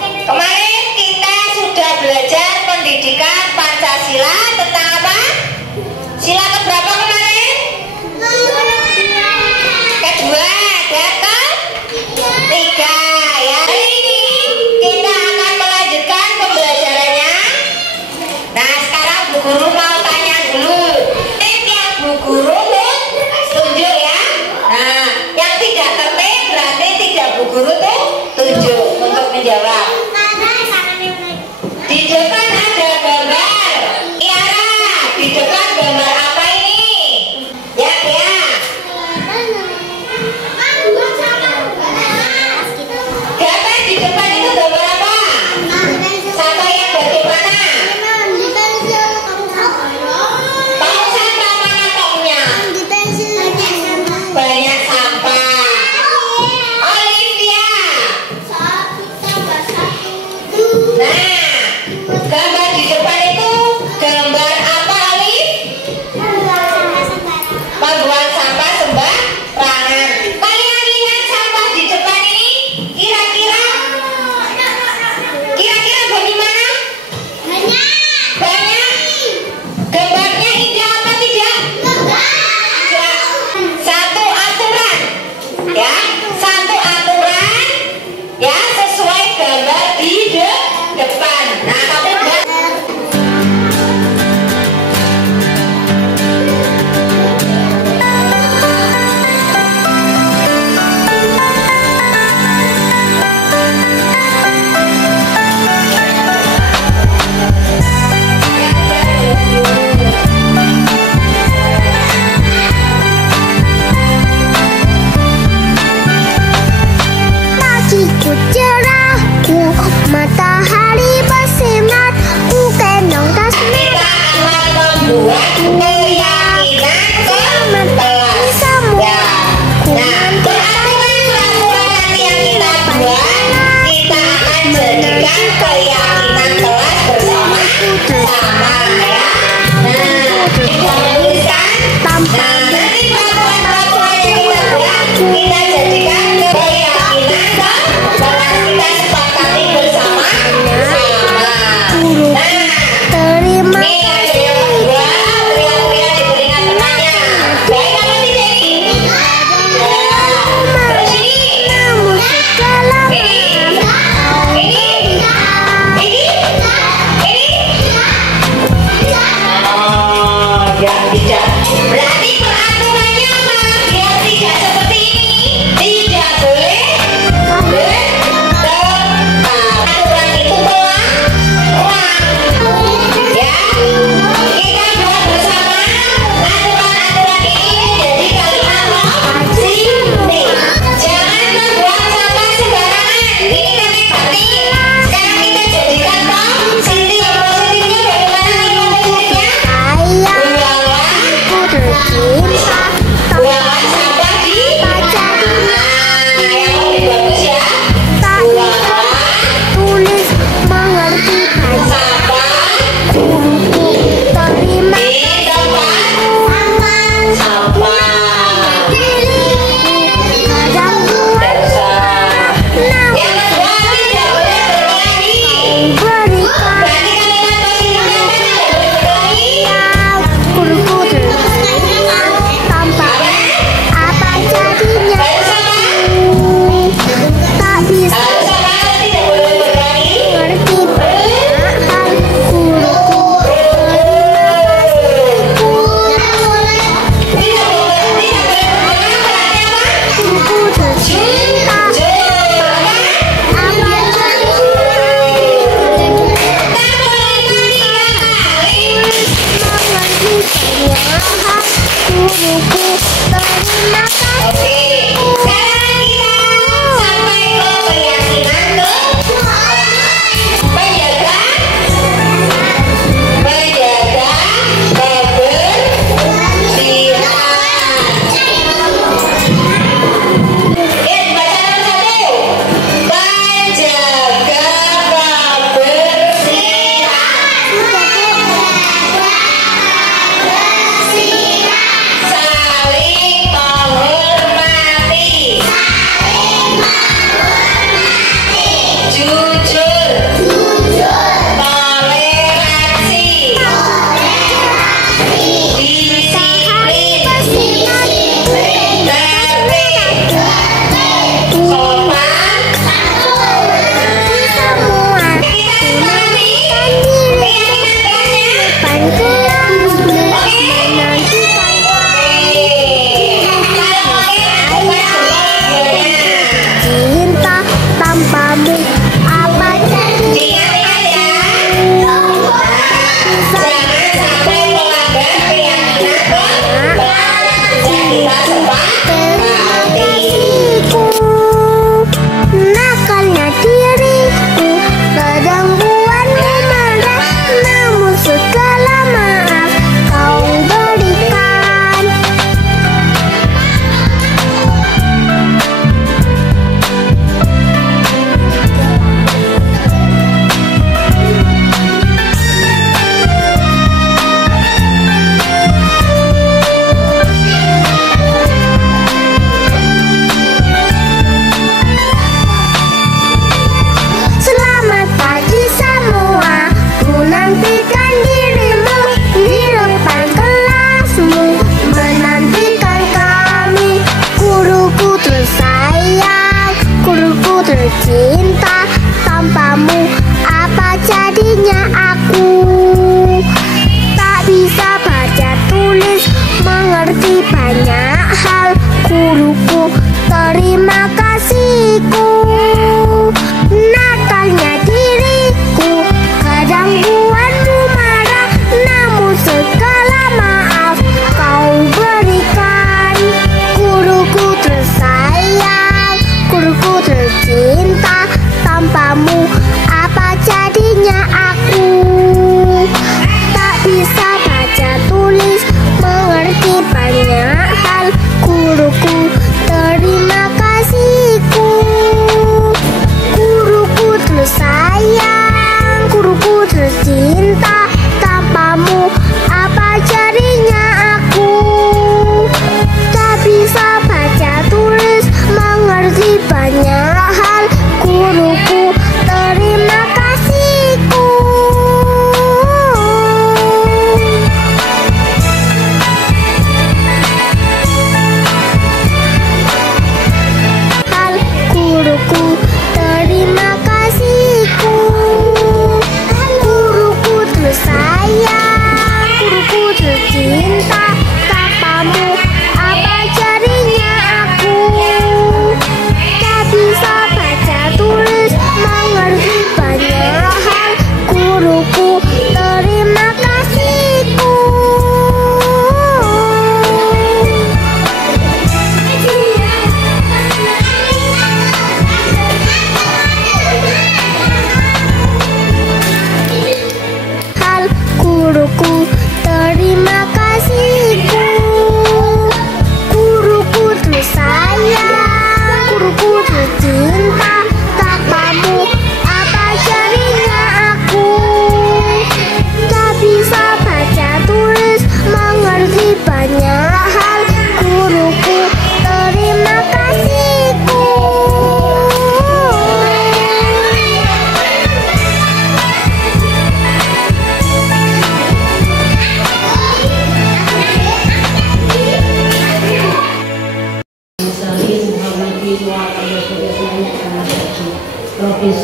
Kemarin kita sudah belajar pendidikan Pancasila tentang apa? Sila keberapa kemarin? Kedua, ketiga ya. Hari ini kita akan melanjutkan pembelajarannya. Nah, sekarang Bu Guru mau tanya dulu. Tiap Bu Guru tunjuk ya. Nah, yang tidak tertib berarti tidak Bu Guru tuh tunjuk untuk menjawab. Di depan ada gambar. Tiara, di depan gambar apa ini? Ya, ya. Gambar di depan itu gambar apa? Sama yang bagaimana? Tong sampah mana tongnya? Banyak sampah. Olivia. Nah, gambar di depan itu gambar apa, Olive? Membuang sampah sembarangan. Kalian lihat sampah di depan ini, kira-kira bagaimana? Banyak. Gambarnya indah apa tidak? Tidak. Satu aturan, ya, satu aturan, ya, sesuai gambar di depan.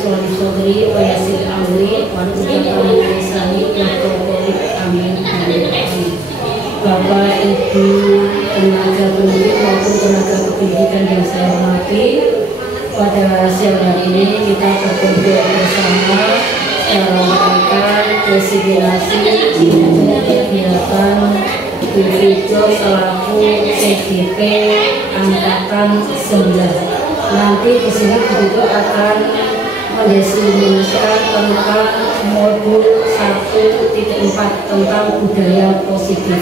sholih sodri wa yasir amri wa nujatan lisani wa qawli amin. Bapak, Ibu, tenaga pendidik maupun tenaga pendidikan yang saya hormati, pada siang hari ini kita berkumpul bersama dalam rangka designasi kegiatan Bukito selaku CGP Angkatan 9. Nanti di sini Bukito akan mendesignasikan tentang modul 1.4 tentang budaya positif.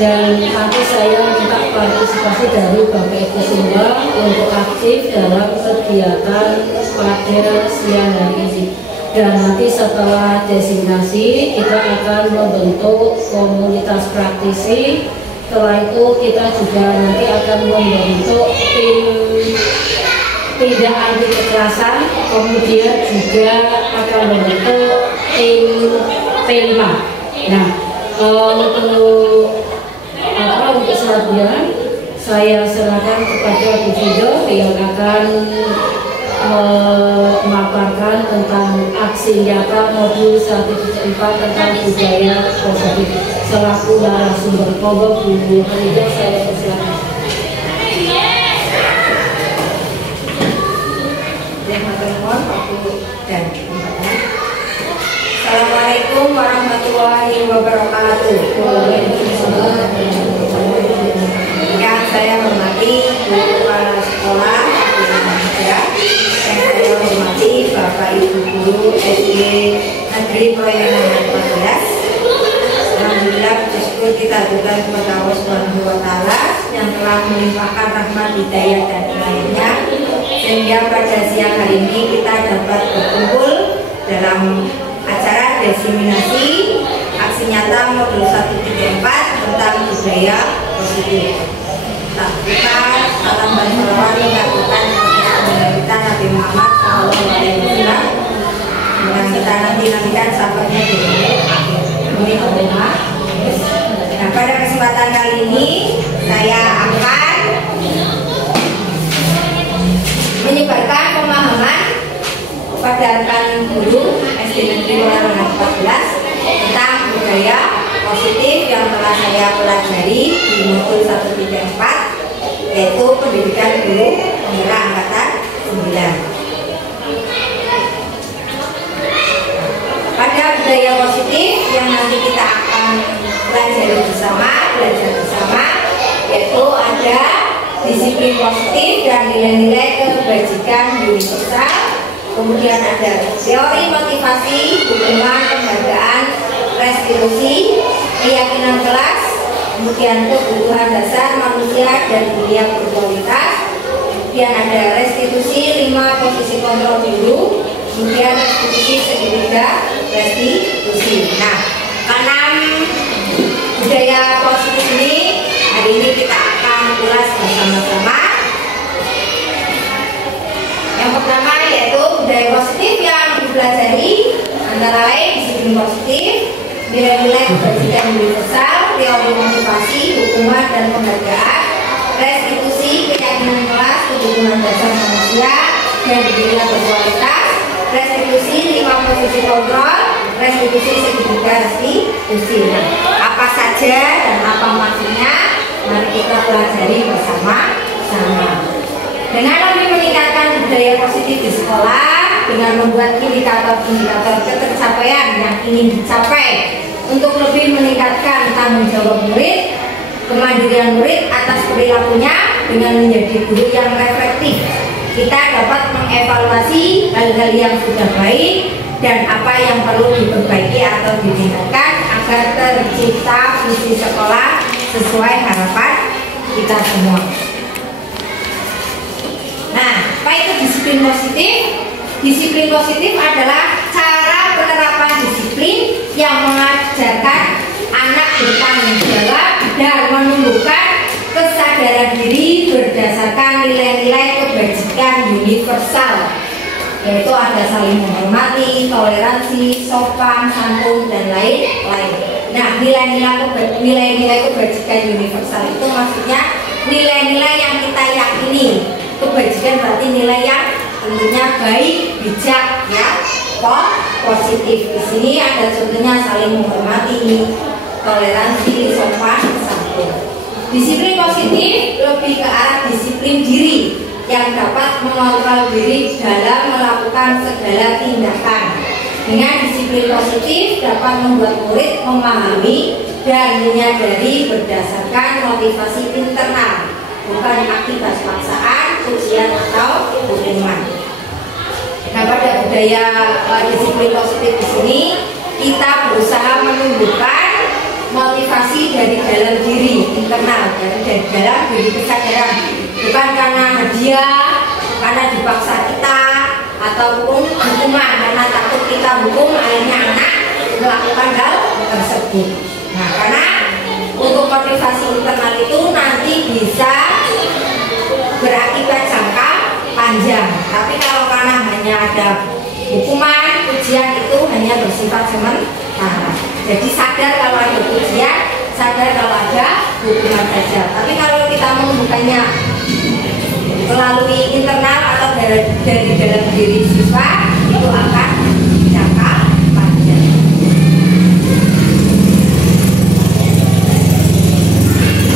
Dan nanti saya minta partisipasi dari Bapak Ibu semua untuk aktif dalam kegiatan pada siang hari ini. Dan nanti setelah designasi kita akan membentuk komunitas praktisi. Setelah itu kita juga nanti akan membentuk tim tidak anti kekerasan, kemudian juga akan membentuk tim P5. Nah, untuk selanjutnya saya serahkan kepada Bu Fido yang akan memaparkan tentang aksi nyata modul 1.4 tentang budaya positif. Selaku narasumber pokok Bu Fido, saya persilakan. Assalamualaikum warahmatullahi wabarakatuh. Yang saya hormati guru kepala sekolah yang saya hormati Bapak Ibu guru SD Negeri Proyengan 14. Alhamdulillah bersyukur kita aturkan kepada Allah Subhanahu wa Ta'ala yang telah melimpahkan rahmat hidayah dan inayahnya sehingga pada siang hari ini kita dapat berkumpul dalam acara desiminasi aksi nyata modul 1.4 tentang budaya positif. Nah, kita salam dan salawat mengatakan kita Nabi Muhammad SAW yang kita nantikan sahabatnya di akhir. Nah, pada kesempatan kali ini saya akan menyebarkan pemahaman pada rekan guru SD Negeri Proyengan 14 tentang budaya positif yang telah saya pelajari di modul 1.4, yaitu pendidikan guru pembela angkatan 9. Pada budaya positif yang nanti kita akan belajar bersama, yaitu ada disiplin positif dan nilai-nilai kebajikan universal. Kemudian ada teori motivasi, dukungan, penghargaan, restitusi, keyakinan kelas, kemudian kebutuhan dasar manusia dan budaya berkualitas. Kemudian ada restitusi 5 posisi kontrol dulu, kemudian restitusi segitiga restitusi. Nah, 6 budaya positif ini hari ini kita akan ulas bersama-sama. Yang pertama yaitu budaya positif yang dipelajari antara lain disiplin positif, nilai-nilai kebajikan universal, teori motivasi, hukuman dan penghargaan, restitusi, keyakinan kelas, kebutuhan dasar manusia dan budaya berkualitas, restitusi 5 posisi kontrol, restitusi segitiga restitusi. Apa saja dan apa maksudnya? Mari kita pelajari bersama-sama. Dengan lebih meningkatkan budaya positif di sekolah, dengan membuat indikator-indikator ketercapaian yang ingin dicapai untuk lebih meningkatkan tanggung jawab murid, kemandirian murid atas perilakunya dengan menjadi guru yang reflektif, kita dapat mengevaluasi hal-hal yang sudah baik dan apa yang perlu diperbaiki atau ditingkatkan agar tercipta visi sekolah sesuai harapan kita semua. Nah, apa itu disiplin positif? Disiplin positif adalah cara penerapan disiplin yang mengajarkan anak bertanggung jawab dan menumbuhkan kesadaran diri berdasarkan nilai-nilai kebajikan universal, yaitu ada saling menghormati, toleransi, sopan, santun, dan lain-lain. Nah, nilai-nilai kebajikan universal itu maksudnya nilai-nilai yang kita yakini. Kebajikan berarti nilai yang tentunya baik bijak ya, positif. Di sini ada contohnya saling menghormati, toleransi, sopan, santun. Disiplin positif lebih ke arah disiplin diri yang dapat mengontrol diri dalam melakukan segala tindakan. Dengan disiplin positif dapat membuat murid memahami dan menyadari berdasarkan motivasi internal, bukan akibat paksaan, ujian atau hukuman. Nah, pada budaya disiplin positif di sini kita berusaha menumbuhkan motivasi dari dalam diri internal, dari dalam diri kesadaran, bukan karena hadiah, karena dipaksa kita, atau hukuman karena takut kita hukum akhirnya anak melakukan hal tersebut. Nah, karena untuk motivasi internal itu nanti bisa berakibat jangka panjang. Tapi kalau karena hanya ada hukuman, ujian itu hanya bersifat sementara. Jadi sadar kalau ada ujian, sadar kalau ada hukuman saja. Tapi kalau kita membukanya melalui internal atau dari dalam diri siswa, itu akan jangka panjang.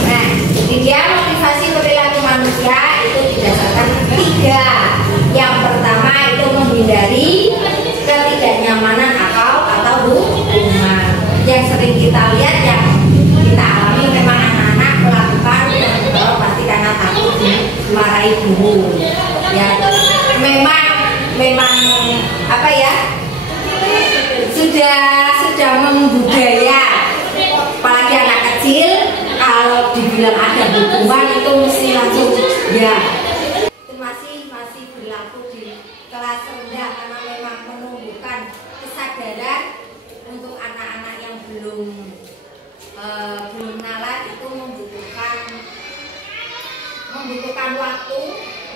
Nah, dia motivasi perilaku manusia itu didasarkan 3. Yang pertama itu menghindari ketidaknyamanan atau hukuman. Yang sering kita lihat, yang kita alami memang anak-anak melakukan pasti karena takut dimarahi guru. Ya, memang apa ya? Sudah membudaya, apalagi anak kecil kalau dibilang ada hukuman itu mesti langsung ya. Itu masih berlaku di kelas rendah karena memang menumbuhkan kesadaran untuk anak-anak yang belum nalar itu membutuhkan waktu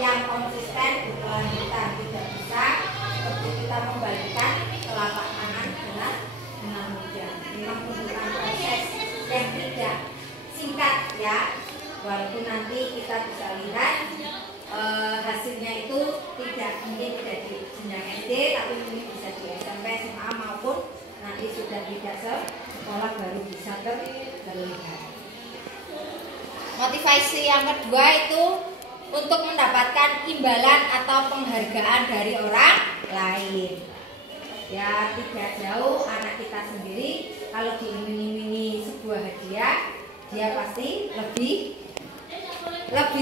yang konsisten berkelanjutan. Tidak bisa seperti kita membalikkan telapak tangan dengan mudah. Memang membutuhkan proses yang tidak singkat ya, walaupun nanti kita bisa lihat hasilnya itu mungkin tidak di jenjang SD, tapi mungkin bisa di SMP, SMA maupun nanti sudah tidak sekolah baru bisa terlihat. Motivasi yang kedua itu untuk mendapatkan imbalan atau penghargaan dari orang lain. Ya, tidak jauh anak kita sendiri kalau diiming-imingi sebuah hadiah, dia pasti lebih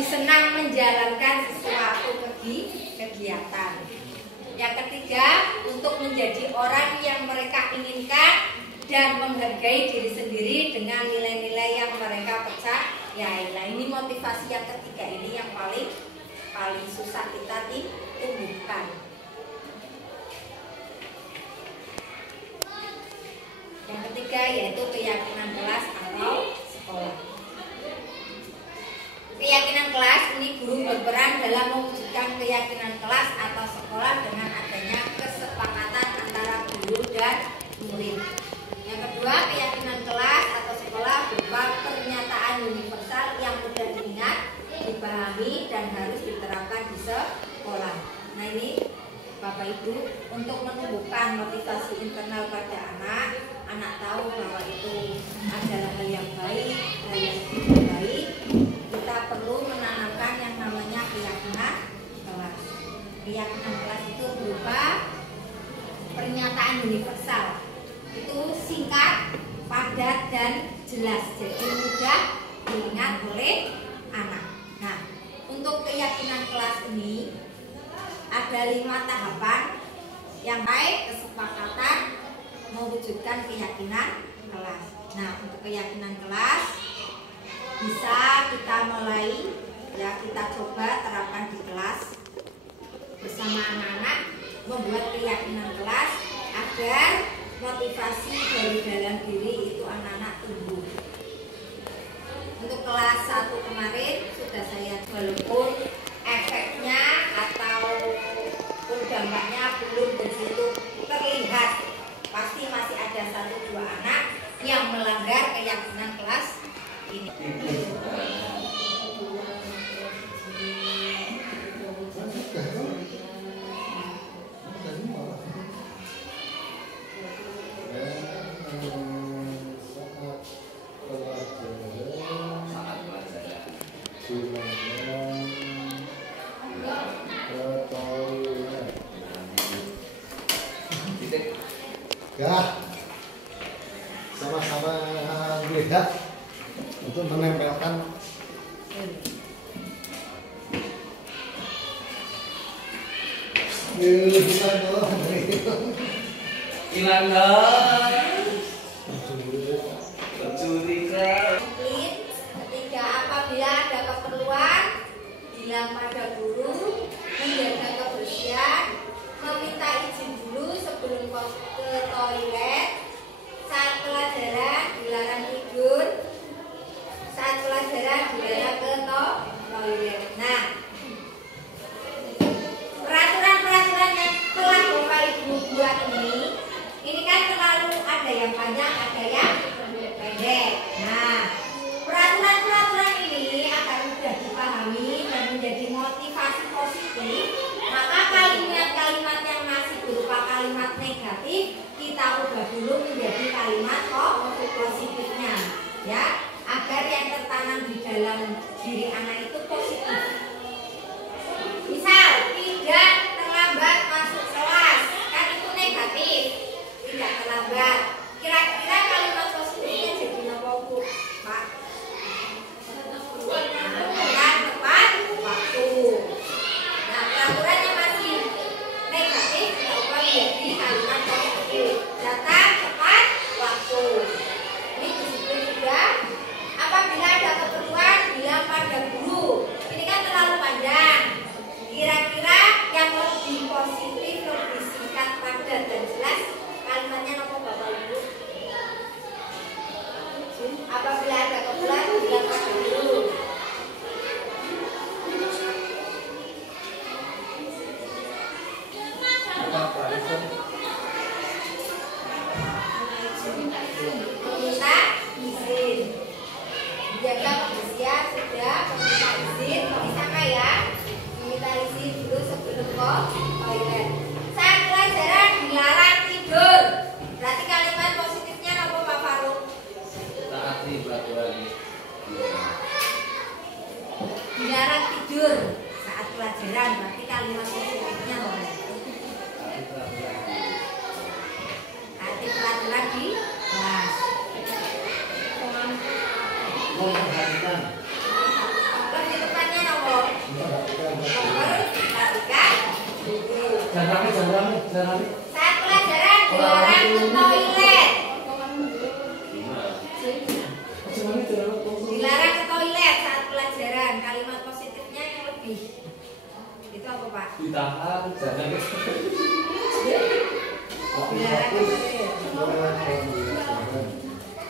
senang menjalankan sesuatu kegiatan. Yang ketiga, untuk menjadi orang yang mereka inginkan dan menghargai diri sendiri dengan nilai-nilai yang mereka percayai. Nah, ini motivasi yang ketiga ini yang paling susah kita tumbuhkan. Yang ketiga yaitu keyakinan kelas atau sekolah. Keyakinan kelas ini guru berperan dalam mewujudkan keyakinan kelas atau sekolah dengan adanya kesepakatan antara guru dan murid. Yang kedua, keyakinan kelas atau sekolah berupa pernyataan universal yang mudah diingat, dipahami, dan harus diterapkan di sekolah. Nah, ini Bapak Ibu, untuk menumbuhkan motivasi internal pada anak tahu bahwa itu adalah hal yang baik, hal yang tidak baik, kita perlu menanamkan yang namanya keyakinan kelas. Keyakinan kelas itu berupa pernyataan universal. Itu singkat, padat, dan jelas, jadi mudah diingat oleh anak. Nah, untuk keyakinan kelas ini ada 5 tahapan yang baik, kesepakatan mewujudkan keyakinan kelas. Nah, untuk keyakinan kelas bisa kita mulai ya, kita coba terapkan di kelas bersama anak-anak, membuat keyakinan kelas agar motivasi dari dalam diri itu anak-anak tumbuh. Untuk kelas 1 kemarin sudah saya, walaupun efeknya atau dampaknya belum begitu terlihat, pasti masih ada 1-2 anak yang melanggar keyakinan kelas ini. Ya, sama-sama melihat untuk menempelkan hilang dong. Pencuriga. Ketiga, apabila ada keperluan, bilang pada guru, menjaga kebersihan, meminta izin dulu sebelum ke toilet, saat pelajaran dilarang tidur, saat pelajaran dilarang ke toilet. Nah, peraturan-peraturan yang telah Bapak Ibu buat ini kan terlalu ada yang panjang, ada yang pendek. Nah, peraturan-peraturan ini agar mudah dipahami dan menjadi motivasi positif, maka kalimat-kalimat yang masih berupa kalimat negatif kita ubah dulu menjadi kalimat positifnya, ya, agar yang tertanam di dalam diri anak itu positif. Misal, tidak terlambat masuk kelas, kan itu negatif. Tidak terlambat. Kira-kira kalimat positifnya jadi apa, Bu? Pak? Nah, tepat waktu. Nah, peraturannya masih negatif, kita ubah menjadi kalimat positif. Datang tepat waktu. Ini disiplin juga. Apabila ada keperluan, bilang pada guru. Ini kan terlalu panjang. Kira-kira yang lebih positif, lebih singkat, padat dan jelas, kalimatnya apa, Bapak Ibu? Apabila ada keperluan, bilang pada guru. Meminta izin. Jaga kebersihan sudah, meminta izin, disangka ya. Meminta izin dulu sebelum ke toilet. Saat pelajaran dilarang tidur. Berarti kalimat positifnya apa, Pak Faruk? Taati peraturan. Dilarang tidur saat pelajaran. Berarti kalimat positifnya apa? Taati peraturan di kelas. memperhatikan. Lebih tepatnya nomor perhatikan. Jangan rame. Saat pelajaran dilarang ke toilet. Dilarang ke toilet saat pelajaran. Kalimat positifnya yang lebih. Itu apa, Pak? Ditahan, jangan. Dilarang ke toilet.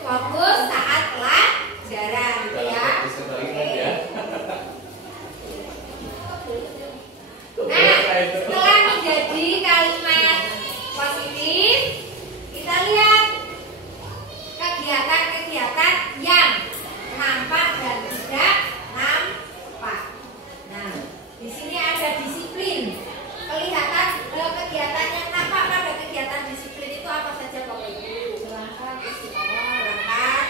Fokus saat pelajaran, gitu ya. Nah, setelah menjadi kalimat positif, kita lihat kegiatan-kegiatan yang nampak dan tidak nampak. Nah, di sini ada disiplin. Kelihatan kegiatan yang nampak pada kegiatan disiplin itu apa saja, Bapak Ibu? Berangkat ke sekolah, berangkat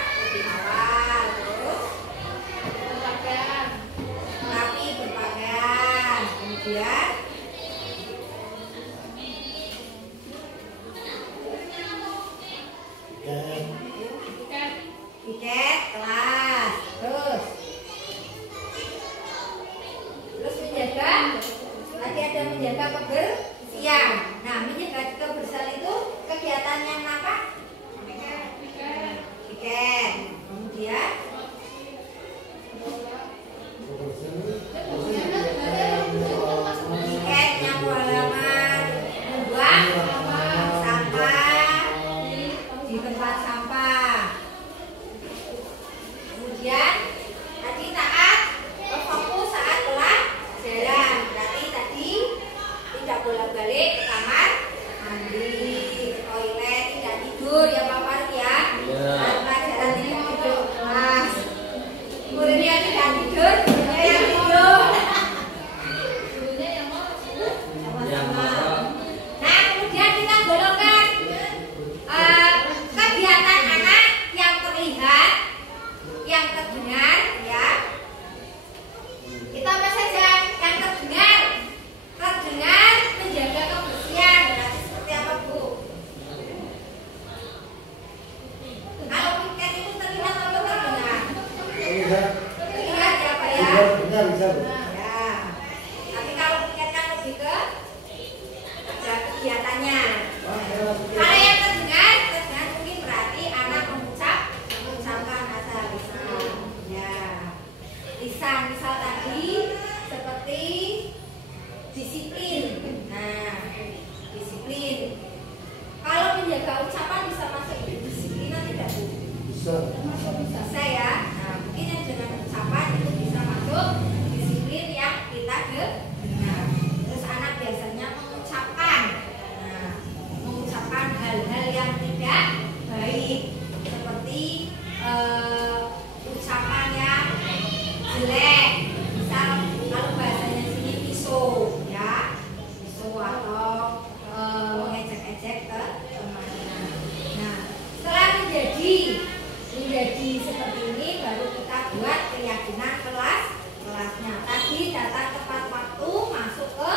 menjaga ucapan bisa masuk kedisiplinan tidak Bu? Bisa. Bisa ya. Nah, mungkin yang dengan ucapan itu bisa masuk disiplin yang kita dengar. Terus anak biasanya mengucapkan, mengucapkan hal-hal yang tidak baik seperti ucapan yang jelek. Misal kalau bahasanya sini pisau, ya, pisau atau mengejek-ejek ke temannya. Nah, setelah menjadi seperti ini baru kita buat keyakinan kelasnya. Tadi datang tepat waktu, masuk ke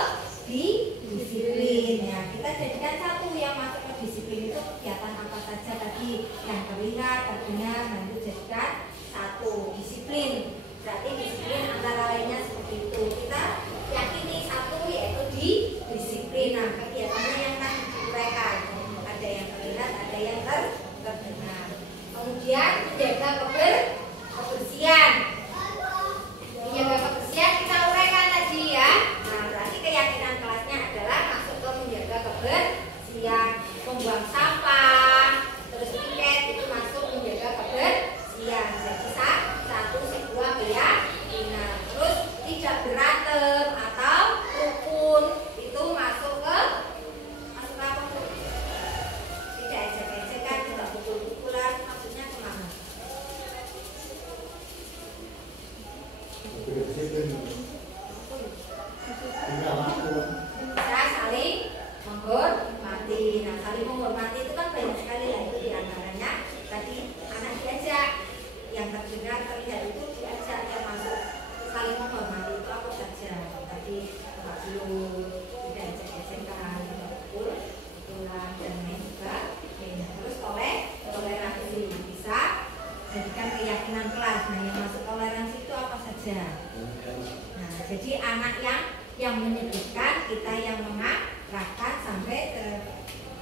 disiplin. Ya, kita jadikan satu yang masuk ke disiplin itu kegiatan apa saja tadi yang terlihat, terdengar, nanti jadikan satu disiplin. Berarti disiplin antara lainnya seperti itu. Kita yakini satu yaitu disiplin. Nah, kegiatannya yang tadi diuraikan. Ada yang terlihat, ada yang terdengar. Kemudian menjaga kebersihan. Menjaga kebersihan kita uraikan tadi ya. Nah, berarti keyakinan kelasnya adalah masuk ke menjaga kebersihan, membuang sampah, terus piket itu masuk menjaga kebersihan. Jadi satu sebuah keyakinan. Terus tidak berantem atau rukun itu masuk apa? Tidak ejek-ejekan, tidak pukul-pukulan, maksudnya kemana? Disiplin. Tinggal waktu. Bisa saling menghormati. Nah, saling menghormati itu kan banyak sekali lah, itu diantaranya tadi anak diajak, yang terdengar terlihat itu diajak, yang masuk saling menghormati itu apa saja. Tadi tidak perlu tidak ejek-ejekan, tidak pukul-pukulan dan lain sebagainya. Terus toleransi bisa jadikan keyakinan kelas. Nah, yang masuk toleransi itu apa saja? Nah, jadi anak yang menyebutkan, kita yang mengarahkan sampai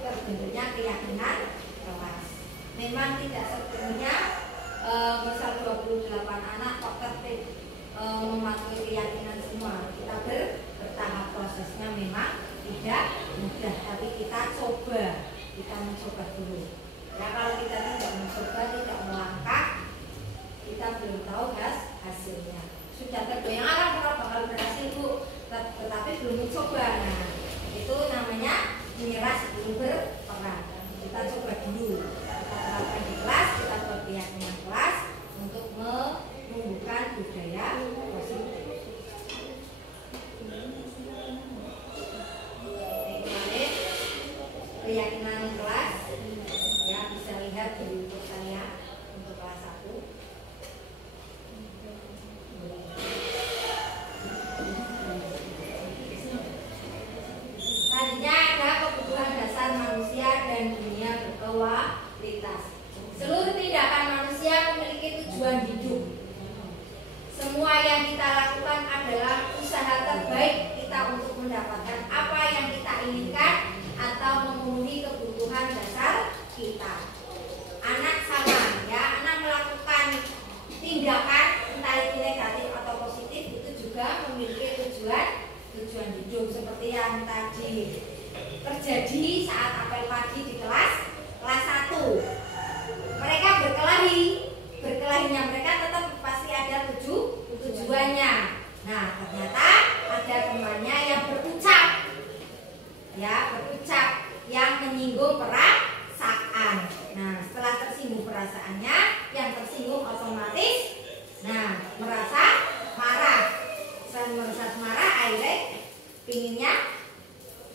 terbentuknya keyakinan kelas. Memang tidak sepenuhnya misal 28 anak kok tertib mematuhi keyakinan semua. Kita bertahap, prosesnya memang tidak mudah, tapi kita mencoba dulu. Ya, kalau kita tidak mencoba, tidak melangkah, kita belum tahu hasilnya. Sudah terbayang orang bakal berhasil Bu, tetapi belum mencoba. Nah, itu namanya menyerah sebelum berperang. Kita coba dulu, kita terapkan di kelas, kita buat keyakinan kelas untuk menumbuhkan budaya positif. Keyakinan kelas, ya, bisa lihat di buku saya untuk kelas 1. Selanjutnya ada kebutuhan dasar manusia dan dunia berkualitas. Seluruh tindakan manusia memiliki tujuan hidup. Semua yang kita lakukan adalah usaha terbaik kita untuk mendapatkan apa yang kita inginkan atau memenuhi kebutuhan dasar kita. Anak sama, ya, anak melakukan tindakan entah itu negatif atau positif itu juga memiliki tujuan hidup seperti yang tadi terjadi saat apel pagi di kelas 1. Mereka berkelahinya mereka tetap pasti ada tujuannya. Nah, ternyata ada temannya yang berucap yang menyinggung perasaan. Nah, setelah tersinggung perasaannya, yang tersinggung otomatis merasa marah. Selain merasa marah, akhirnya pinginnya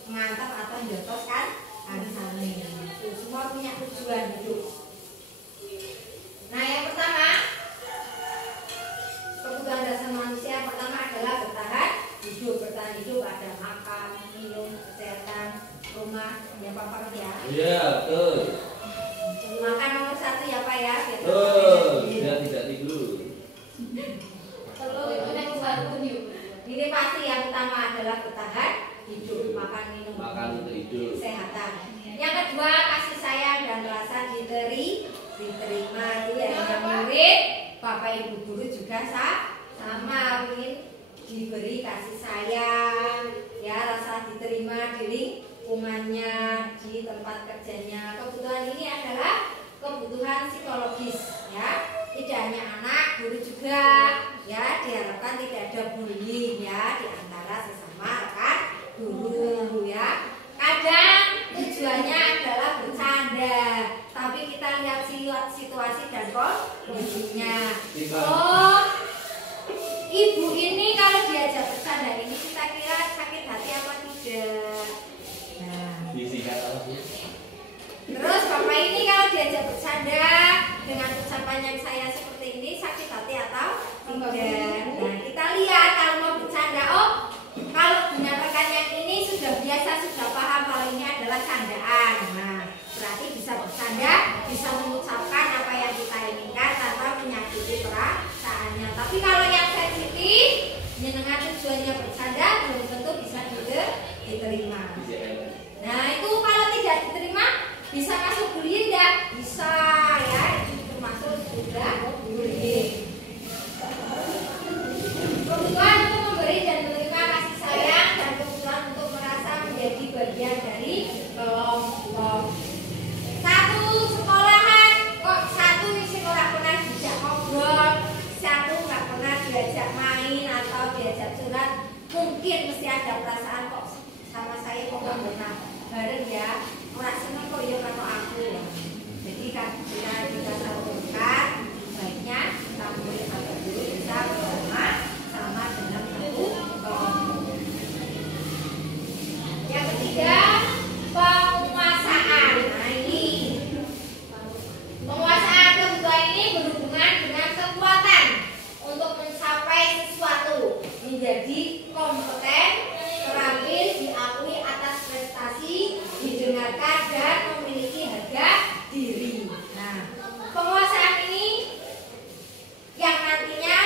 mengantar atau menjatuhkan saling. Itu semua punya tujuan hidup. Nah, yang pertama, kebutuhan dasar manusia pertama adalah bertahan hidup. Bertahan hidup ada makan, minum, kesehatan, rumah, yang Bapak ya. Iya, betul. Makan nomor 1 ya Pak ya. Biar tidak tidur. Ini pasti yang utama adalah bertahan hidup, makan minum, hidup, kesehatan. Yang kedua, kasih sayang dan rasa diterima. Tidak hanya murid, Bapak Ibu guru juga sama ingin diberi kasih sayang, ya, rasa diterima, lingkungannya, di tempat kerjanya. Kebutuhan ini adalah kebutuhan psikologis, ya. Tidak hanya anak, guru juga, ya. Diharapkan tidak ada bullying, ya, di antara sesama rekan guru, ya. Kadang tujuannya adalah bercanda, tapi kita lihat situasi dan kondisinya. Oh, ibu ini kalau diajak bercanda ini kita kira sakit hati apa tidak? Nah, terus bapak ini kalau diajak bercanda dengan ucapan yang saya seperti ini sakit hati atau tidak? Nah, kita lihat kalau mau bercanda, oh, kalau dengan rekan yang ini sudah biasa, sudah paham kalau ini adalah candaan. Nah, berarti bisa bercanda, bisa mengucapkan apa yang kita inginkan tanpa menyakiti perasaannya. Tapi kalau yang sensitif, dengan tujuannya bercanda, belum tentu bisa diterima. Nah, itu kalau tidak diterima, bisa masuk bullying enggak? Bisa, ya, itu termasuk sudah bullying. Kebutuhan untuk memberi dan menerima kasih sayang dan kebutuhan untuk merasa menjadi bagian dari kelompok. Satu sekolahan kok satu isi orang pernah diajak ngobrol, satu nggak pernah diajak main atau diajak curhat, mungkin mesti ada perasaan kok sama saya kok nggak pernah bareng ya, orang seneng kok ya kata aku. Jadi kan kita salurkan, baiknya kita mulai agak dulu bisa bersama sama dengan satu kelompok. Yang ketiga, penguasaan. Nah, ini penguasaan kebutuhan ini berhubungan dengan kekuatan untuk mencapai sesuatu, menjadi kompeten, terampil, diakui atas prestasi, didengarkan dan memiliki harga diri. Nah, penguasaan ini yang nantinya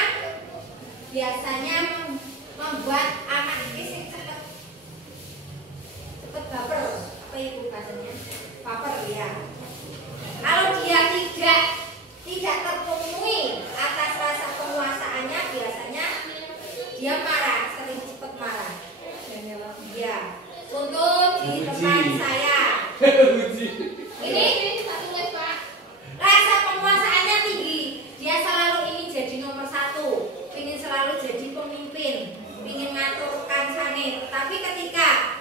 biasanya membuat anak ini cepat baper. Apa itu katanya? Baper, ya. Kalau dia tidak terpenuhi atas rasa penguasaannya, biasanya dia marah, sering cepat marah. Ya, untuk di tempat saya ini satu les, Pak. Rasa penguasaannya tinggi, dia selalu ingin jadi nomor satu, ingin selalu jadi pemimpin, ingin ngatur kancane. Tapi ketika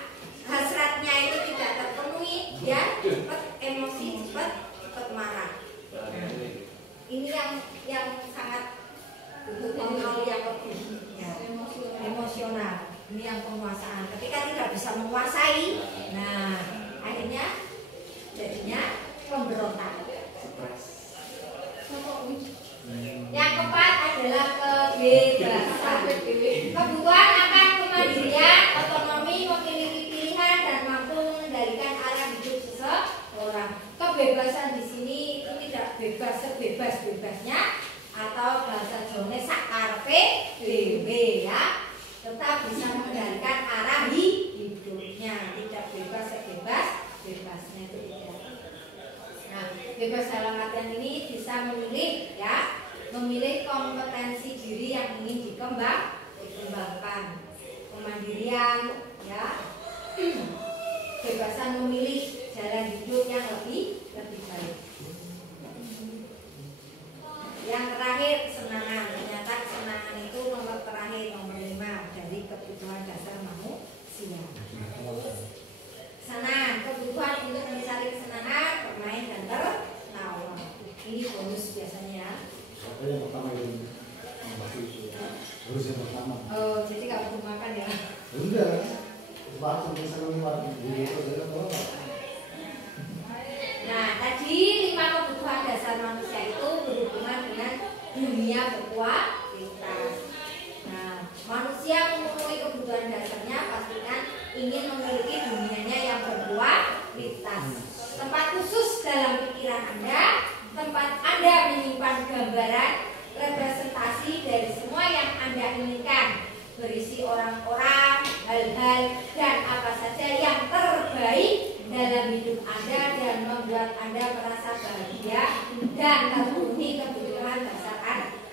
hasratnya itu tidak terpenuhi, dia cepat emosi, cepat marah. Ini yang sangat butuh kontrol yang lebih, ya, emosional. Ini yang penguasaan. Ketika tidak bisa menguasai, nah akhirnya jadinya pemberontak. Yang keempat adalah kebebasan. Kebutuhan akan kemandirian, otonomi, memiliki pilihan dan mampu mengendalikan arah hidup seseorang. Kebebasan di sini itu tidak bebas sebebas-bebasnya atau bahasa Jawa sakarepe dhewe, ya. Tetap bisa mengendalikan arah hidupnya, tidak bebas sebebas-bebasnya, itu tidak. Nah, bebas dalam artian ini bisa memilih, ya, memilih kompetensi diri yang ingin dikembangkan, kemandirian, ya, kebebasan memilih jalan hidup yang lebih baik. Yang terakhir, kesenangan. Ternyata kesenangan itu nomor terakhir, nomor 5 dari kebutuhan dasar manusia. Senang, kebutuhan untuk mencari kesenangan, bermain dan tertawa. Ini bonus biasanya, ya. Apa yang pertama ini? Harus yang pertama. Oh, jadi nggak perlu makan, ya? Enggak. Waktu misalnya lewat di itu Nah, tadi 5 kebutuhan dasar manusia itu berhubungan dengan dunia berkualitas. Nah, manusia memenuhi kebutuhan dasarnya pastikan ingin memiliki dunianya yang berkualitas. Tempat khusus dalam pikiran Anda, tempat Anda menyimpan gambaran representasi dari semua yang Anda inginkan, berisi orang-orang, hal-hal, dan apa saja yang terbaik dalam hidup Anda dan membuat Anda merasa bahagia dan terpenuhi kebutuhan dasar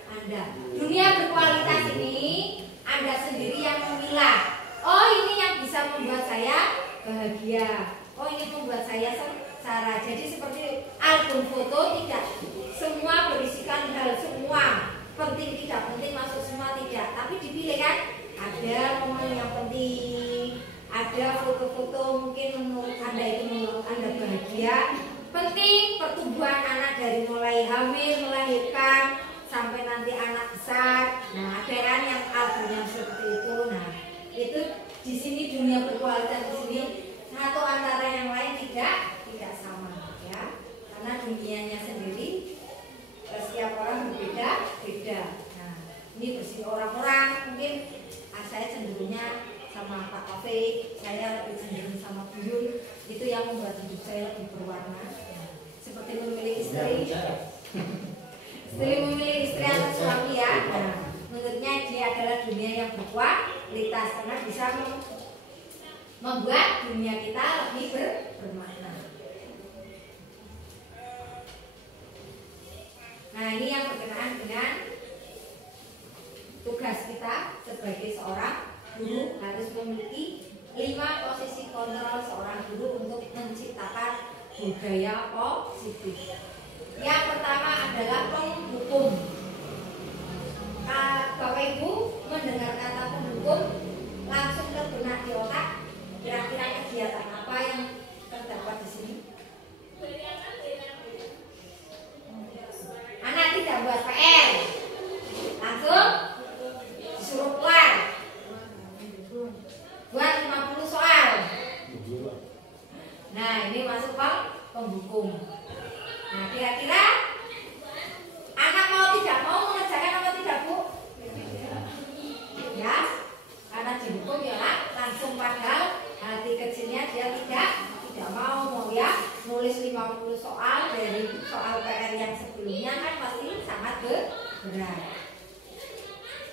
Anda. Dunia berkualitas ini Anda sendiri yang memilah. Oh, ini yang bisa membuat saya bahagia. Oh, ini membuat saya sengsara. Jadi seperti album foto, tidak semua berisikan hal semua penting, tidak penting masuk semua, tidak. Tapi dipilih kan, ada momen yang penting, ada foto-foto mungkin menurut Anda itu menurut Anda bahagia. Penting pertumbuhan anak dari mulai hamil, melahirkan sampai nanti anak besar. Nah, ada kan yang albumnya seperti itu. Nah, itu di sini dunia berkualitas di sini satu antara yang lain tidak sama ya. Karena dunianya sendiri setiap orang berbeda-beda. Nah, ini bersih orang-orang mungkin saya cenderungnya sama Pak Taufik, saya lebih cenderung sama Buyun. Itu yang membuat hidup saya lebih berwarna. Seperti memilih istri, memilih istri atau suami ya. Nah, menurutnya dia adalah dunia yang berkualitas karena bisa membuat dunia kita lebih bermakna. Nah, ini yang berkenaan dengan tugas kita sebagai seorang guru harus memiliki 5 posisi kontrol seorang guru untuk menciptakan budaya positif. Yang pertama adalah penghukum. Bapak Ibu mendengar kata penghukum langsung terbenak di otak kira-kira kegiatan apa yang terdapat di sini? Anak tidak buat PR, langsung disuruh keluar buat 50 soal. Nah, ini masuk penghukum. Nah, kira-kira anak mau tidak mau mengerjakan apa tidak, Bu? Ya, karena dihukum ya langsung, padahal hati kecilnya dia tidak mau ya nulis 50 soal dari soal PR yang sebelumnya kan pasti sangat berat.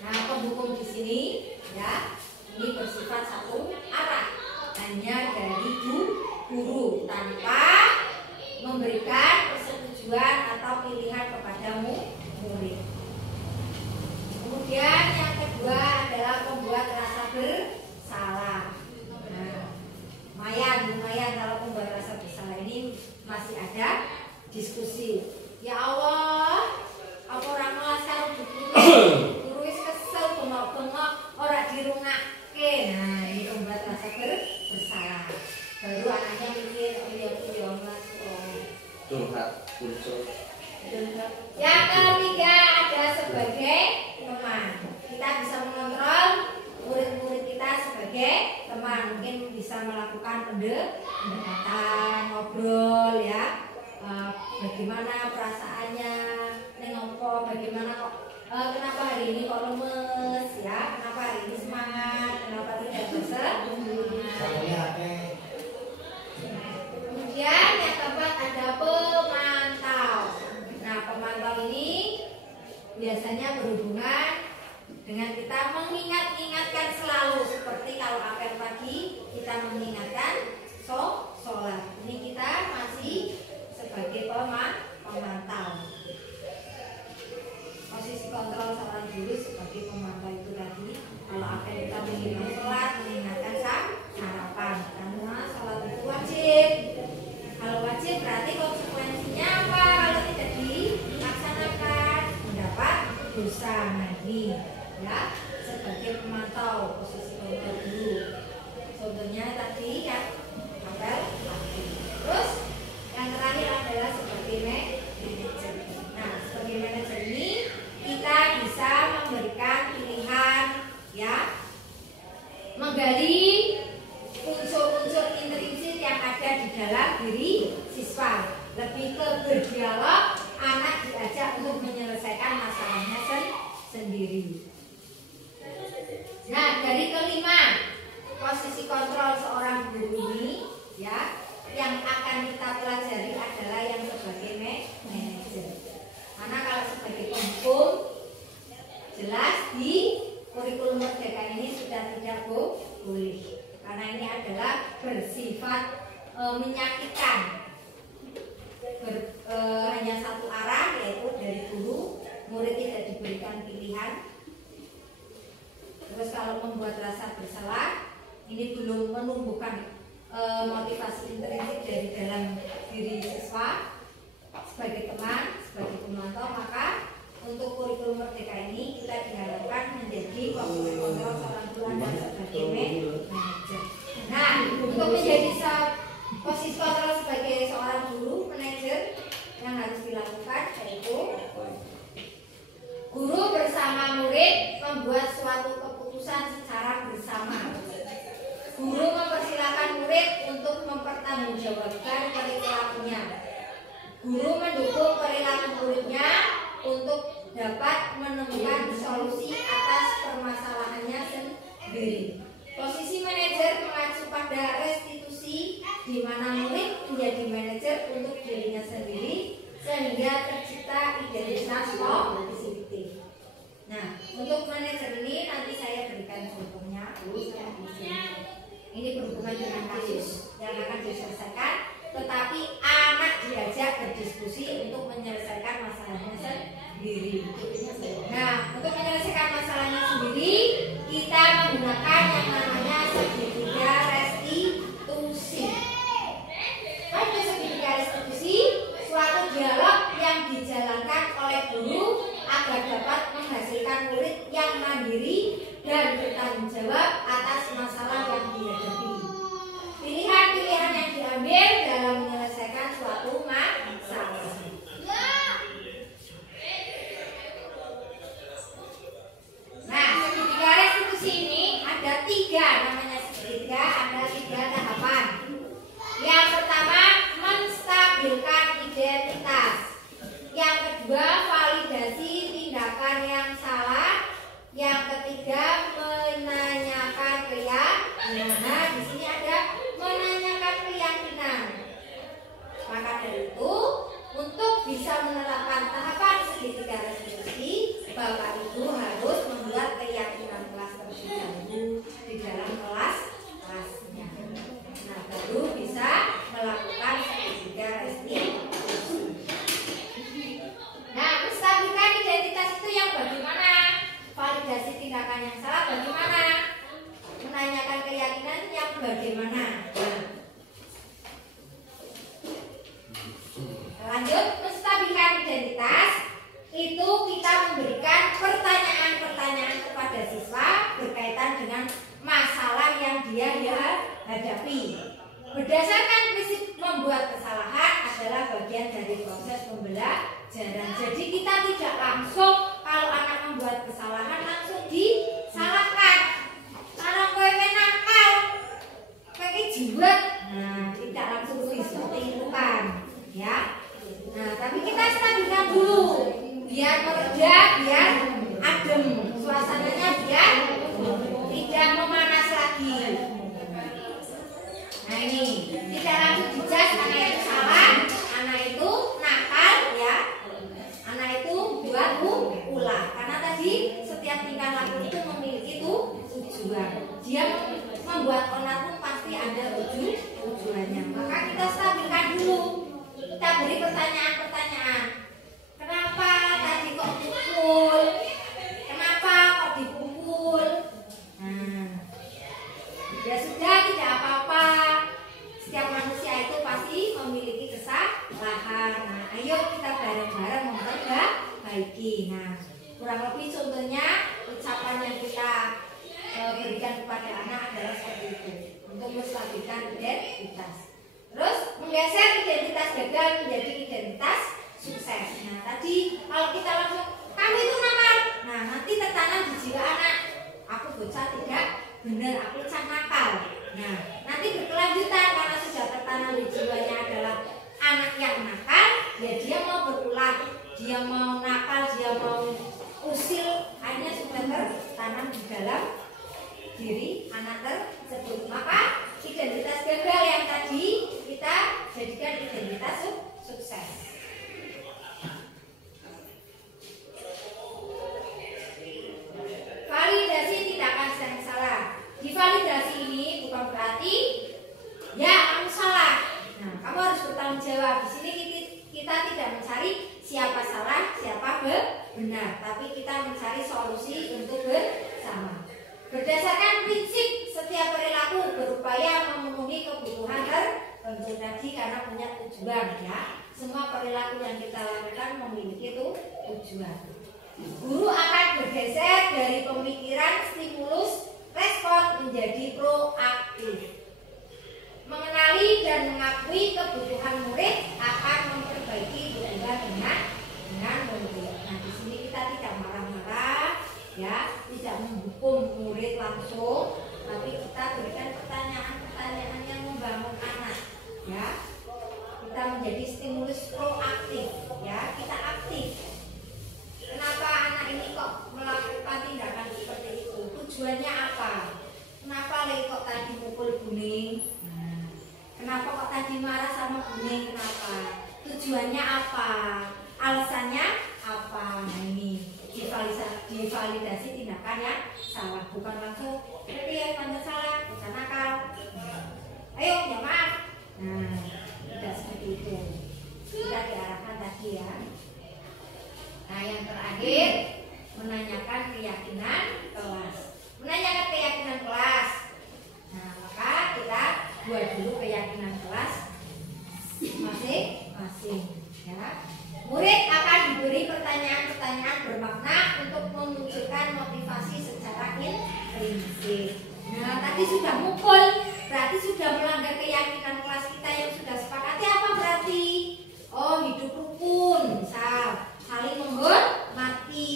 Nah, penghukum di sini ya ini bersifat satu arah, hanya dari guru tanpa memberikan persetujuan atau pilihan kepada murid. Kemudian yang kedua adalah membuat rasa bersalah. Nah, lumayan kalau membuat rasa bersalah ini masih ada diskusi. Ya Allah, apa orang kelas karo guru wis kesel bengok-bengok ora dirungake. Nah, ini membuat rasa bersalah. Baru anaknya mikir, oh iya Mas. Curhat muncul. Yang ketiga ada sebagai teman. Kita bisa mengontrol murid-murid kita sebagai teman. Mungkin bisa melakukan pendekatan, ngobrol ya. Bagaimana perasaannya, nengopo, bagaimana kok, kenapa hari ini kok lemes ya, kenapa hari ini semangat, kenapa tidak bersemangat. Kemudian yang keempat ada pemantau. Nah, pemantau ini biasanya berhubungan dengan kita mengingatkan selalu, seperti kalau apel pagi kita mengingatkan sholat. Ini kita masih sebagai pemantau. Posisi kontrol seorang guru sebagai pemantau itu tadi. Kalau apel kita mengingatkan sholat, mengingatkan sarapan, karena sholat itu wajib. Kalau wajib berarti konsekuensinya apa? Kalau tidak dilaksanakan mendapat dosa. Nanti ya sebagai pemantau, posisi kontrol dulu. Contohnya tadi ya apel pagi. Terus yang terakhir adalah sebagai manajer. Nah, sebagai manajer ini kita bisa memberikan pilihan ya, menggali unsur-unsur intrinsik yang ada di dalam diri siswa. Lebih ke berdialog, anak diajak untuk menyelesaikan masalahnya sendiri. Nah, dari kelima posisi kontrol seorang guru ini ya, yang akan kita pelajari adalah yang sebagai manajer. Karena kalau sebagai penghukum jelas di kurikulum merdeka ini sudah tidak boleh. Karena ini adalah bersifat menyakitkan, hanya satu arah, yaitu dari guru, murid tidak diberikan pilihan. Terus kalau membuat rasa bersalah, ini belum menumbuhkan motivasi intrinsik dari dalam diri siswa sebagai teman, sebagai pemantau, maka untuk kurikulum merdeka ini kita diharapkan menjadi kontrol seorang guru dan sebagai manajer. Nah, untuk menjadi posisi kontrol sebagai seorang guru manajer yang harus dilakukan yaitu guru bersama murid membuat suatu keputusan secara bersama. Guru mempersilahkan murid untuk mempertanggungjawabkan perilakunya. Guru mendukung perilaku muridnya untuk dapat menemukan solusi atas permasalahannya sendiri. Posisi manajer mengacu pada restitusi di mana murid menjadi manajer untuk dirinya sendiri sehingga tercipta identitas positif. Nah, untuk manajer ini nanti saya berikan contohnya. Ini berhubungan dengan kasus yang akan diselesaikan, tetapi anak diajak berdiskusi untuk menyelesaikan masalahnya sendiri. Nah, untuk menyelesaikan masalahnya sendiri, kita menggunakan yang namanya segitiga restitusi. Apa itu segitiga restitusi? Suatu dialog yang dijalankan oleh guru agar dapat menghasilkan murid yang mandiri dan bertanggung jawab atas masalah yang dihadapi. Pilihan-pilihan yang diambil dalam menyelesaikan suatu masalah. Nah, segitiga restitusi ini ada tiga, namanya segitiga, ada tiga tahapan. Yang pertama, menstabilkan identitas. Yang kedua, validasi tindakan yang salah. Yang ketiga, menanyakan keyakinan. Nah, di sini ada menanyakan keyakinan. Maka dari itu, untuk bisa menerapkan tahapan segitiga restitusi, Bapak Ibu harus membuat keyakinan kelas terlebih dahulu di dalam kelasnya. Nah, baru bisa melakukan segitiga restitusi. Nah, menstabilkan identitas itu yang bagaimana? Validasi tindakan yang salah bagaimana? Menanyakan keyakinan yang bagaimana? Lanjut, menstabilkan identitas itu kita memberikan pertanyaan-pertanyaan kepada siswa berkaitan dengan masalah yang dia hadapi. Berdasarkan prinsip membuat kesalahan adalah bagian dari proses pembelajaran. Jadi kita tidak langsung kalau anak membuat kesalahan langsung disalahkan. Karena kowe nakal, kowe jiwet. Nah, tidak langsung seperti itu kan, ya. Nah, tapi kita stabilkan dulu biar mereda, biar adem, suasananya biar tidak memanas lagi. Nah, ini tidak langsung dijudge anak itu salah, anak itu nakal, ya. Anak itu buat ulah. Karena tadi setiap tingkah laku itu memiliki tujuan. Dia membuat onar pun pasti ada tujuannya. Maka kita stabilkan dulu. Kita beri pertanyaan-pertanyaan. Kenapa tadi kok pukul? Kenapa kok dipukul? Nah, ya sudah, tidak apa-apa. Setiap manusia itu pasti memiliki kesalahan. Nah, ayo kita bareng-bareng memperbaiki. Nah, kurang lebih contohnya ucapan yang kita berikan kepada anak adalah seperti itu untuk menstabilkan identitas. Terus menggeser identitas gagal menjadi identitas sukses. Nah, tadi kalau kita langsung kamu itu nakal, nah nanti tertanam di jiwa anak, aku bocah tidak benar, aku nakal. Nah, nanti berkelanjutan karena sudah tertanam di jiwanya adalah anak yang nakal, ya dia mau berulang, dia mau nakal, dia mau usil, hanya sudah tertanam di dalam diri anak tersebut. Maka identitas gagal yang tadi kita jadikan identitas sukses. Validasi tindakan yang salah. Divalidasi ini bukan berarti ya kamu salah. Nah, kamu harus bertanggung jawab. Di sini kita tidak mencari siapa salah, siapa benar, tapi kita mencari solusi untuk bersama. Berdasarkan prinsip setiap perilaku berupaya memenuhi kebutuhan tertentu tadi karena punya tujuan ya. Semua perilaku yang kita lakukan memiliki tujuan. Guru akan bergeser dari pemikiran stimulus respon menjadi proaktif. Mengenali dan mengakui kebutuhan murid akan memperbaiki hubungan dengan murid. Nah, di sini kita tidak marah-marah, ya, tidak menghukum murid langsung, tapi kita berikan pertanyaan-pertanyaan yang membangun anak, ya. Kita menjadi stimulus proaktif, ya, kita aktif. Kenapa anak ini kok melakukan tindakan seperti itu? Tujuannya apa? Kenapa kok tadi mukul Buning? Kenapa kok tadi marah sama Buning? Kenapa? Tujuannya apa? Alasannya apa? Nah, ini divalidasi tindakan yang salah, bukan langsung berarti ya tanda salah, bukan nakal. Ayo ya maaf. Nah, tidak seperti itu. Kita diarahkan tadi ya. Nah, yang terakhir menanyakan keyakinan kelas. Menanyakan keyakinan kelas. Nah, maka kita buat dulu keyakinan kelas masing-masing ya. Murid akan diberi pertanyaan-pertanyaan bermakna untuk memunculkan motivasi secara intrinsik. Nah, tadi sudah mukul, berarti sudah melanggar keyakinan kelas kita yang sudah sepakati. Apa berarti? Oh, hidup rukun, misal saling menghormati.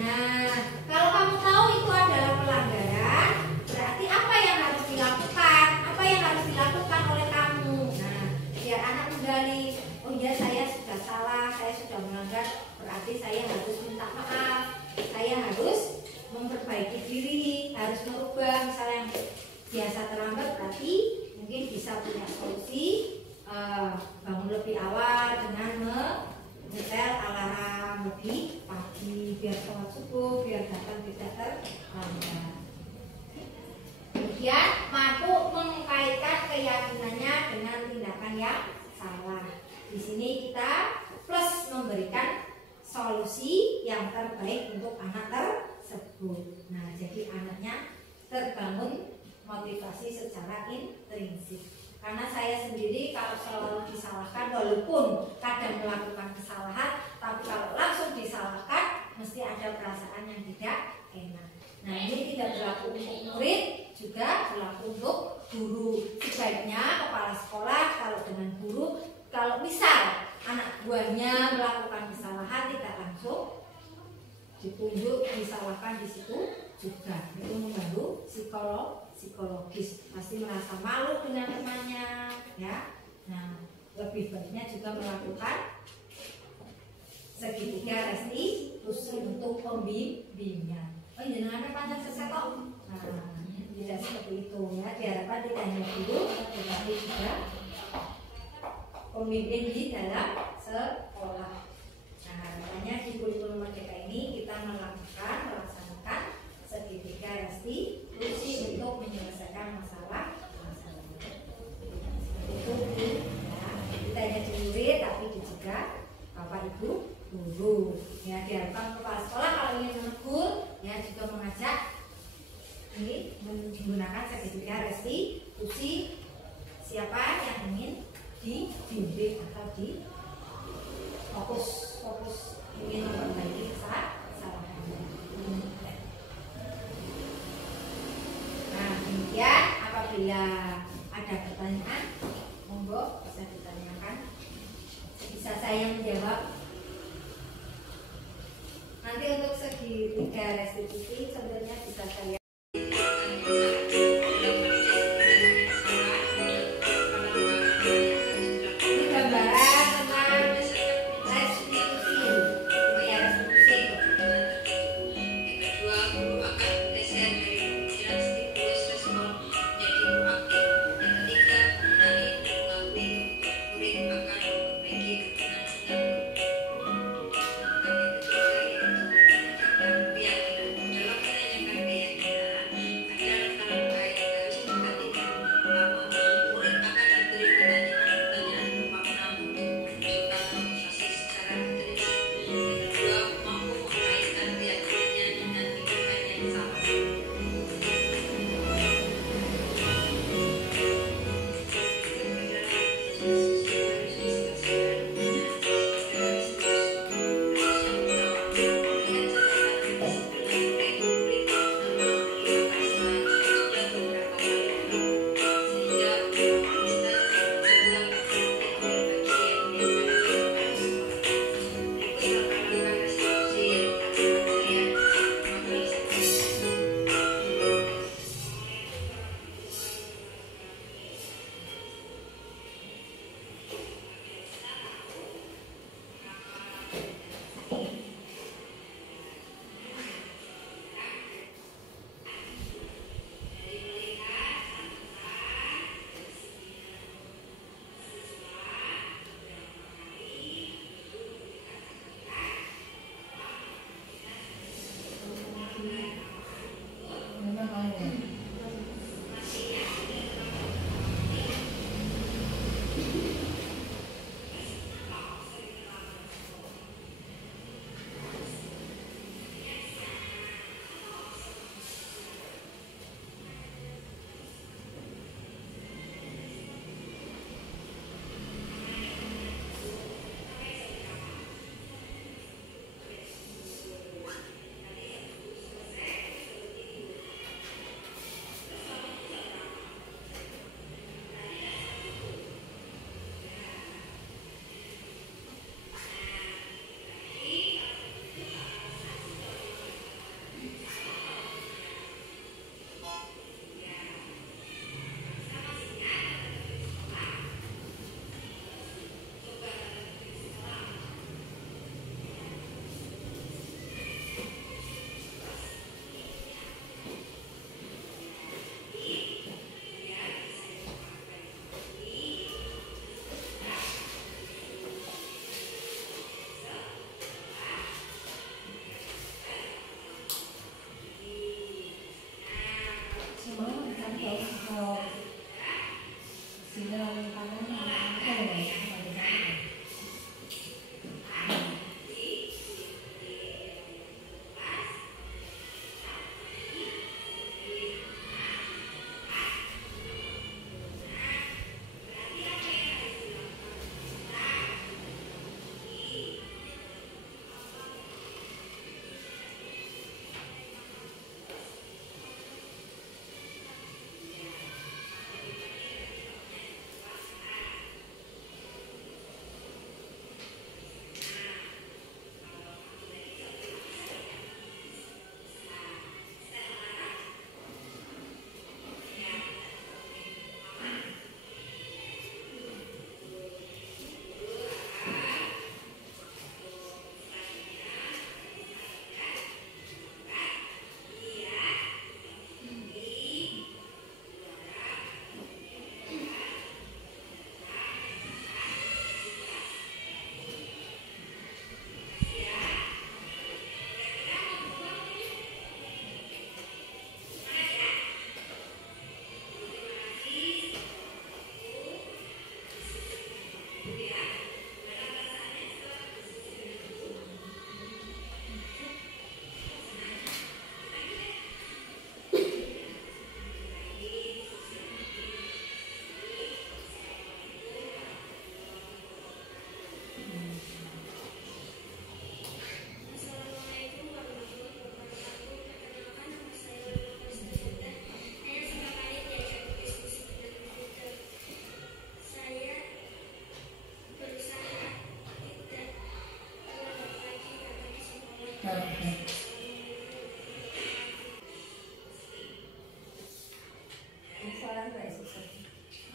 Nah, kalau kamu tahu itu adalah pelanggaran, berarti apa yang harus dilakukan? Apa yang harus dilakukan oleh kamu? Nah, biar anak menggali, oh ya saya sudah salah, saya sudah melanggar, berarti saya harus minta maaf, saya harus memperbaiki diri, harus merubah. Misalnya yang biasa terlambat, berarti mungkin bisa punya solusi, bangun lebih awal dengan menyetel alarm lebih pagi biar sholat subuh, biar datang tidak terlambat. Kemudian mampu mengkaitkan keyakinannya dengan tindakan yang salah. Di sini kita plus memberikan solusi yang terbaik untuk anak tersebut. Nah, jadi anaknya terbangun motivasi secara intrinsik. Karena saya sendiri kalau selalu disalahkan, walaupun kadang melakukan kesalahan, tapi kalau langsung disalahkan mesti ada perasaan yang tidak enak. Nah, ini tidak berlaku untuk murid, juga berlaku untuk guru. Sebaiknya kepala sekolah kalau dengan guru, kalau misal anak buahnya melakukan kesalahan, tidak langsung ditunjuk, disalahkan di situ juga. Itu membantu psikologis, pasti merasa malu dengan temannya, ya. Nah, lebih baiknya juga melakukan segitiga restitusi untuk pembimbingan. Oh, jangan panjang selesai kok. Nah, tidak seperti itu ya. Diharapkan tidak hanya guru, tetapi juga pemimpin di dalam sekolah. Nah, harapannya di kurikulum merdeka ini kita melaksanakan segitiga restitusi untuk menyelesaikan masalah. Itu ya, kita hanya murid tapi juga Bapak Ibu guru. Ya, diharapkan kepala sekolah kalau ingin menegur ya juga mengajak ini menggunakan segitiga restitusi siapa yang ingin dibimbing atau di fokus ingin memperbaiki kesalahannya. Nah, demikian apabila ada pertanyaan, monggo bisa ditanyakan. Bisa saya menjawab. Nanti untuk segitiga restitusi sebenarnya bisa saya keyakinan.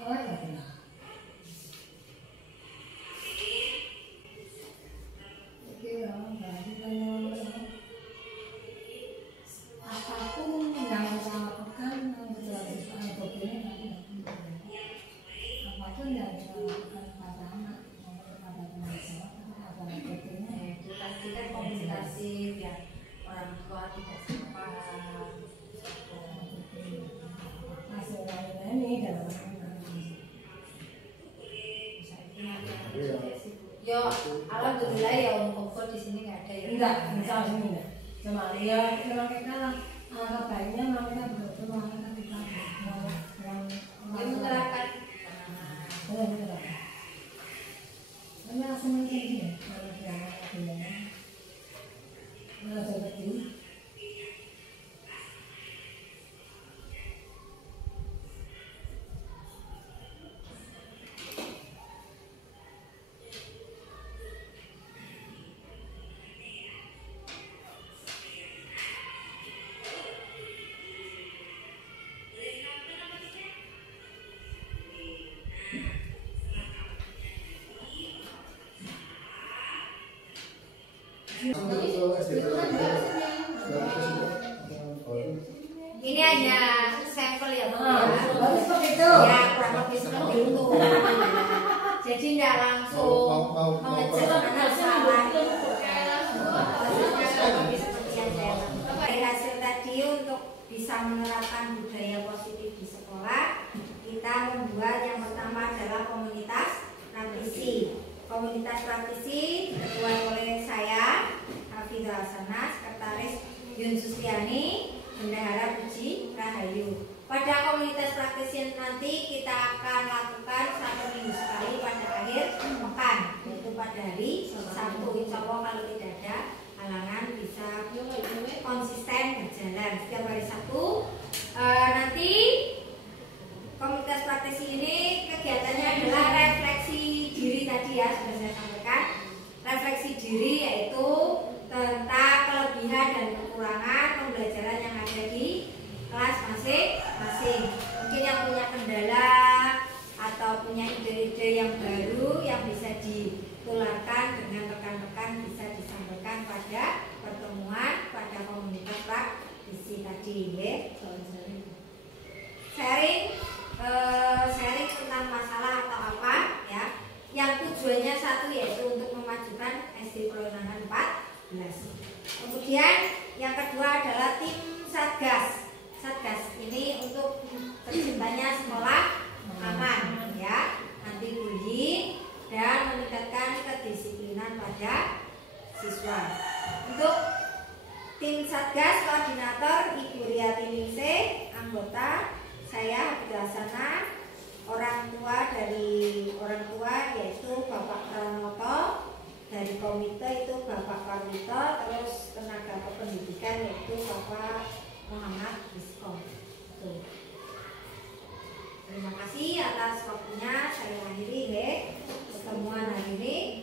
Oh ya benar. Apapun yang kita lakukan apapun yang kita lakukan pada anak kepada teman sekolah itu tadi kan komunikasi biar orang tua tidak salah paham. masih lain-lain dalam Yo, alhamdulillah ya Om di sini nggak ada ya. enggak sini enggak cuma ya memang kita angka baiknya mereka betul mereka kita yang Dia menerapkan benar karena senang saja kalau dia malah seperti ini hanya sampel ya Bu. bagus seperti itu Ya kurang lebih seperti itu. Jadi tidak langsung mengecek mana salah. Lebih seperti yang saya lakukan. Dari hasil tadi untuk bisa menerapkan budaya positif di sekolah, kita membuat yang pertama adalah komunitas praktisi. Komunitas praktisi diketuai oleh saya, Hafidzah Hasanah, Sekretaris Yun Sustiani, Bendahara Puji Rahayu. Pada komunitas praktisi nanti kita akan lakukan 1 minggu sekali pada akhir pekan, yaitu pada hari Sabtu. Insya Allah kalau tidak ada halangan bisa konsisten berjalan setiap hari Sabtu. Nanti komunitas praktisi ini kegiatannya adalah refleksi diri tadi ya, sudah saya sampaikan. Refleksi diri yaitu tentang kelebihan dan kekurangan pembelajaran yang ada di kelas masing-masing. Mungkin yang punya kendala atau punya ide-ide yang baru yang bisa ditularkan dengan rekan-rekan bisa disampaikan pada pertemuan pada komunitas praktisi tadi ya. Sharing tentang masalah atau apa ya, yang tujuannya satu yaitu untuk memajukan SD Perundangan 14. Kemudian yang kedua adalah tim Satgas. Satgas ini untuk terciptanya sekolah aman ya, anti bullying dan meningkatkan kedisiplinan pada siswa. Untuk tim Satgas koordinator Ibu Riyati Ningsih, anggota saya Hafidzah Hasanah, orang tua yaitu Bapak Pranoto, dari komite itu Bapak Parwito, terus tenaga kependidikan yaitu Bapak Muhammad Biskom. Terima kasih atas waktunya, saya akhiri pertemuan hari ini.